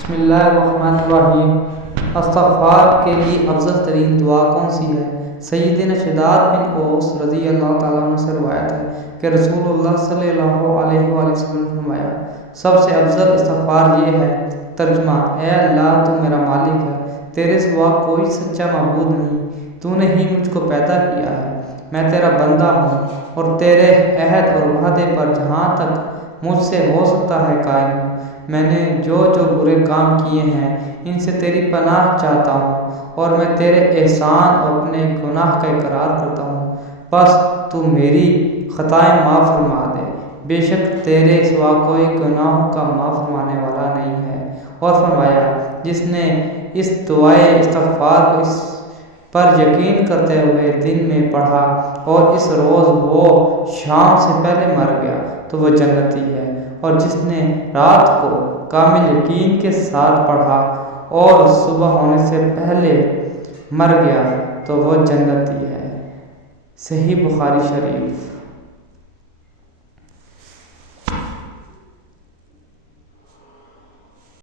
بسم اللہ الرحمن الرحیم۔ استغفار کے لیے افضل ترین دعا کون سی ہے؟ سیدنا شداد بن اوس رضی اللہ تعالیٰ عنہ سے روایت ہے کہ رسول اللہ صلی اللہ علیہ وآلہ وسلم نے فرمایا، سب سے افضل استغفار یہ ہے۔ ترجمہ: اے اللہ، تو میرا مالک ہے، تیرے سوا کوئی سچا معبود نہیں، تو نے ہی مجھ کو پیدا کیا ہے، میں تیرا بندہ ہوں اور تیرے عہد اور وعدے پر جہاں تک مجھ سے ہو سکتا ہے قائم ہوں۔ میں نے جو برے کام کیے ہیں ان سے تیری پناہ چاہتا ہوں اور میں تیرے احسان اور اپنے گناہ کا اقرار کرتا ہوں، بس تو میری خطائیں معاف فرما دے، بے شک تیرے سوا کوئی گناہوں کا معاف فرمانے والا نہیں ہے۔ اور فرمایا، جس نے اس دعائے استغفار کو اس پر یقین کرتے ہوئے دن میں پڑھا اور اس روز وہ شام سے پہلے مر گیا تو وہ جنتی ہے، اور جس نے رات کو کامل یقین کے ساتھ پڑھا اور صبح ہونے سے پہلے مر گیا تو وہ جنتی ہے۔ صحیح بخاری شریف۔